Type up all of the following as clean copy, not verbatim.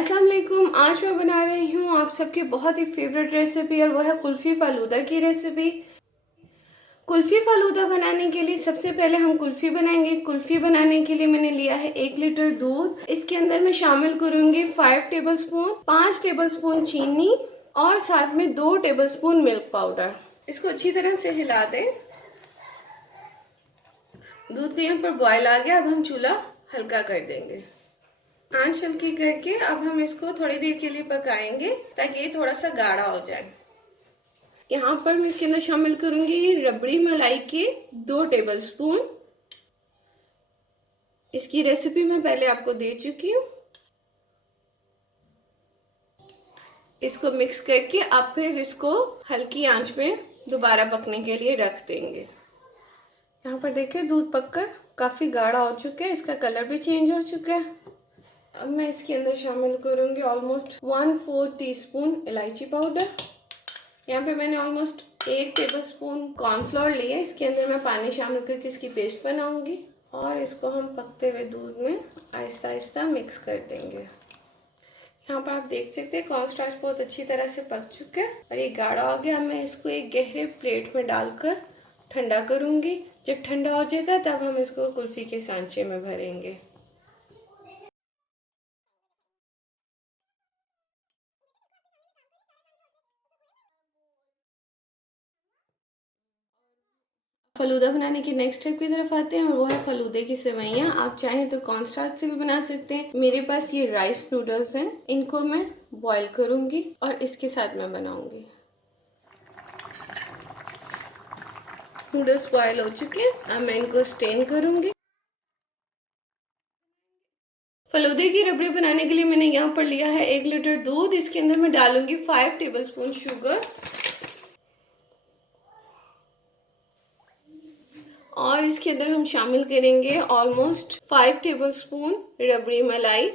अस्सलाम वालेकुम। आज मैं बना रही हूँ आप सबकी बहुत ही फेवरेट रेसिपी और वह है कुल्फ़ी फ़ालूदा की रेसिपी। कुल्फ़ी फ़ालूदा बनाने के लिए सबसे पहले हम कुल्फ़ी बनाएंगे। कुल्फ़ी बनाने के लिए मैंने लिया है 1 लीटर दूध। इसके अंदर मैं शामिल करूँगी 5 टेबलस्पून, 5 टेबलस्पून चीनी और साथ में 2 टेबलस्पून मिल्क पाउडर। इसको अच्छी तरह से हिला दें। दूध का यहाँ पर बॉयल आ गया। अब हम चूल्हा हल्का कर देंगे। आंच हल्की करके अब हम इसको थोड़ी देर के लिए पकाएंगे ताकि ये थोड़ा सा गाढ़ा हो जाए। यहाँ पर मैं इसके अंदर शामिल करूंगी रबड़ी मलाई के 2 टेबलस्पून। इसकी रेसिपी मैं पहले आपको दे चुकी हूँ। इसको मिक्स करके अब फिर इसको हल्की आंच पे दोबारा पकने के लिए रख देंगे। यहाँ पर देखिए दूध पककर काफी गाढ़ा हो चुका है, इसका कलर भी चेंज हो चुका है। अब मैं इसके अंदर शामिल करूंगी ऑलमोस्ट 1/4 टीस्पून इलायची पाउडर। यहाँ पे मैंने ऑलमोस्ट 1 टेबलस्पून कॉर्नफ्लोर लिया है। इसके अंदर मैं पानी शामिल करके इसकी पेस्ट बनाऊंगी और इसको हम पकते हुए दूध में आहिस्ता आहिस्ता मिक्स कर देंगे। यहाँ पर आप देख सकते हैं कॉर्नस्टार्च बहुत अच्छी तरह से पक चुका है और ये गाढ़ा हो गया। मैं इसको एक गहरे प्लेट में डालकर ठंडा करूंगी। जब ठंडा हो जाएगा तब हम इसको कुल्फी के सांचे में भरेंगे। फलूदा बनाने की नेक्स्ट स्टेप की तरफ आते हैं और वो है फलूदे की सेवइयाँ। आप चाहें तो कॉर्नस्टार्च से भी बना सकते हैं। मेरे पास ये राइस नूडल्स हैं, इनको मैं बॉईल करूंगी और इसके साथ मैं बनाऊंगी। नूडल्स बॉईल हो चुके हैं, अब मैं इनको स्टेन करूंगी। फलूदे की रबड़ी बनाने के लिए मैंने यहाँ पर लिया है 1 लीटर दूध। इसके अंदर मैं डालूंगी 5 टेबलस्पून शुगर और इसके अंदर हम शामिल करेंगे ऑलमोस्ट 5 टेबलस्पून रबड़ी मलाई।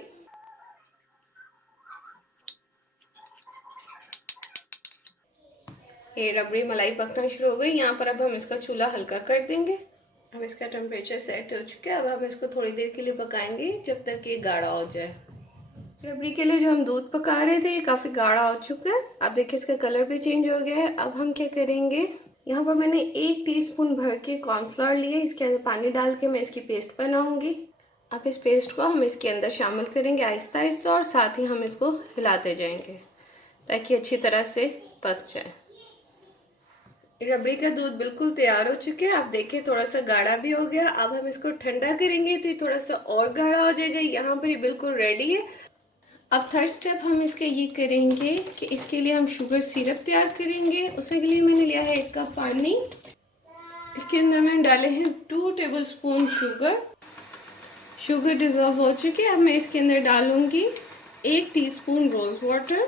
ये रबड़ी मलाई पकना शुरू हो गई। यहाँ पर अब हम इसका चूल्हा हल्का कर देंगे। अब इसका टेम्परेचर सेट हो चुका है। अब हम इसको थोड़ी देर के लिए पकाएंगे जब तक ये गाढ़ा हो जाए। रबड़ी के लिए जो हम दूध पका रहे थे ये काफी गाढ़ा हो चुका है। आप देखिए इसका कलर भी चेंज हो गया है। अब हम क्या करेंगे, यहाँ पर मैंने 1 टीस्पून भर के कॉर्नफ्लोर लिए। इसके अंदर पानी डाल के मैं इसकी पेस्ट बनाऊंगी। अब इस पेस्ट को हम इसके अंदर शामिल करेंगे आहिस्ता आहिस्ता और साथ ही हम इसको हिलाते जाएंगे ताकि अच्छी तरह से पक जाए। रबड़ी का दूध बिल्कुल तैयार हो चुके हैं। आप देखिए थोड़ा सा गाढ़ा भी हो गया। अब हम इसको ठंडा करेंगे तो ये थोड़ा सा और गाढ़ा हो जाएगा। यहाँ पर ये बिल्कुल रेडी है। अब थर्ड स्टेप हम इसके ये करेंगे कि इसके लिए हम शुगर सिरप तैयार करेंगे। उसके लिए मैंने लिया है 1 कप पानी। इसके अंदर मैंने डाले हैं 2 टेबलस्पून शुगर। शुगर डिजॉल्व हो चुकी है। अब मैं इसके अंदर डालूंगी 1 टीस्पून रोज वाटर।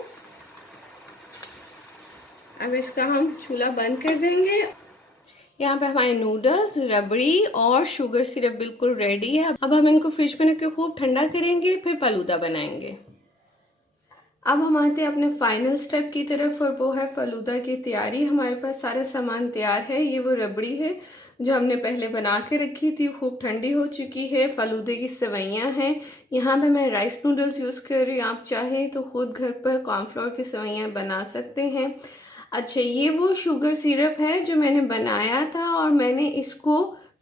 अब इसका हम चूल्हा बंद कर देंगे। यहाँ पे हमारे नूडल्स, रबड़ी और शुगर सिरप बिल्कुल रेडी है। अब हम इनको फ्रिज में रख के खूब ठंडा करेंगे, फिर फलूदा बनाएंगे। अब हम आते हैं अपने फाइनल स्टेप की तरफ और वो है फलूदा की तैयारी। हमारे पास सारा सामान तैयार है। ये वो रबड़ी है जो हमने पहले बना के रखी थी, खूब ठंडी हो चुकी है। फलूदे की सेवइयाँ हैं। यहाँ पे मैं राइस नूडल्स यूज़ कर रही हूँ। आप चाहें तो खुद घर पर कॉर्नफ्लोर की सेवइयाँ बना सकते हैं। अच्छा, ये वो शुगर सिरप है जो मैंने बनाया था और मैंने इसको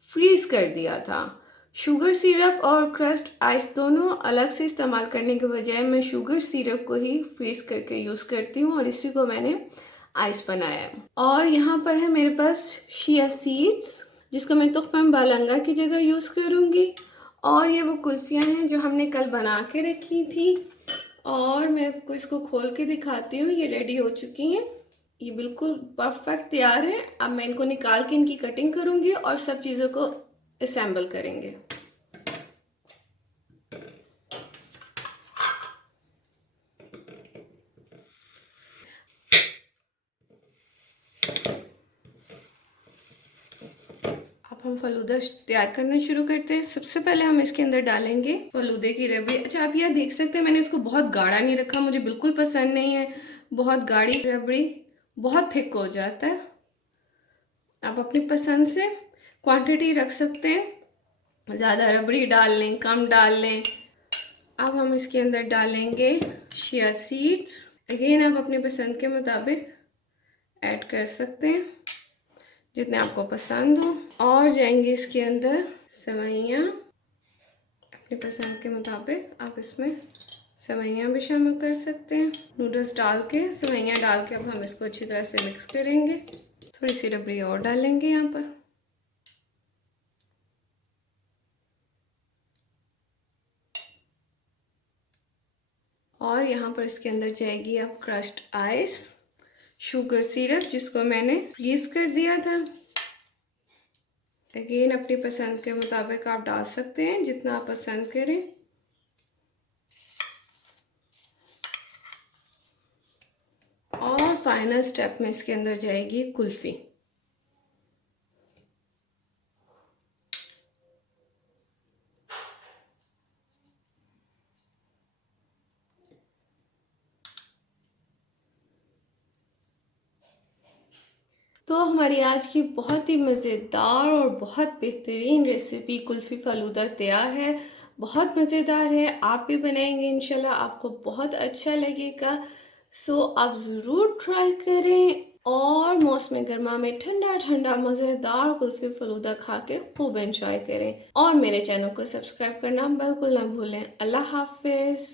फ्रीज कर दिया था। शुगर सिरप और क्रस्ट आइस दोनों अलग से इस्तेमाल करने के बजाय मैं शुगर सिरप को ही फ्रीज करके यूज़ करती हूँ और इसी को मैंने आइस बनाया है। और यहाँ पर है मेरे पास शिया सीड्स जिसको मैं तुफ़्फ़ा बालंगा की जगह यूज़ करूँगी। और ये वो कुल्फियाँ हैं जो हमने कल बना के रखी थी और मैं आपको इसको खोल के दिखाती हूँ। ये रेडी हो चुकी हैं। ये बिल्कुल परफेक्ट तैयार है। अब मैं इनको निकाल के इनकी कटिंग करूँगी और सब चीज़ों को असेंबल करेंगे। अब हम फलूदा तैयार करना शुरू करते हैं। सबसे पहले हम इसके अंदर डालेंगे फलूदे की रबड़ी। अच्छा, आप यह देख सकते हैं मैंने इसको बहुत गाढ़ा नहीं रखा, मुझे बिल्कुल पसंद नहीं है बहुत गाढ़ी रबड़ी, बहुत थिक हो जाता है। आप अपनी पसंद से क्वांटिटी रख सकते हैं, ज़्यादा रबड़ी डाल लें, कम डाल लें। अब हम इसके अंदर डालेंगे चिया सीड्स। अगेन आप अपनी पसंद के मुताबिक ऐड कर सकते हैं जितने आपको पसंद हो। और जाएंगे इसके अंदर सेवइयाँ, अपनी पसंद के मुताबिक आप इसमें सेवइयाँ भी शामिल कर सकते हैं। नूडल्स डाल के सेवइयाँ डाल के अब हम इसको अच्छी तरह से मिक्स करेंगे। थोड़ी सी रबड़ी और डालेंगे यहाँ पर। और यहाँ पर इसके अंदर जाएगी अब क्रश्ड आइस, शुगर सिरप जिसको मैंने फ्रीज कर दिया था। अगेन अपनी पसंद के मुताबिक आप डाल सकते हैं जितना आप पसंद करें। और फाइनल स्टेप में इसके अंदर जाएगी कुल्फी। तो हमारी आज की बहुत ही मज़ेदार और बहुत बेहतरीन रेसिपी कुल्फ़ी फ़ालूदा तैयार है। बहुत मज़ेदार है, आप भी बनाएंगे इंशाल्लाह, आपको बहुत अच्छा लगेगा। सो आप ज़रूर ट्राई करें और मौसम गर्मा में ठंडा ठंडा मज़ेदार कुल्फ़ी फ़ालूदा खा के खूब एंजॉय करें। और मेरे चैनल को सब्सक्राइब करना बिल्कुल ना भूलें। अल्लाह हाफिज़।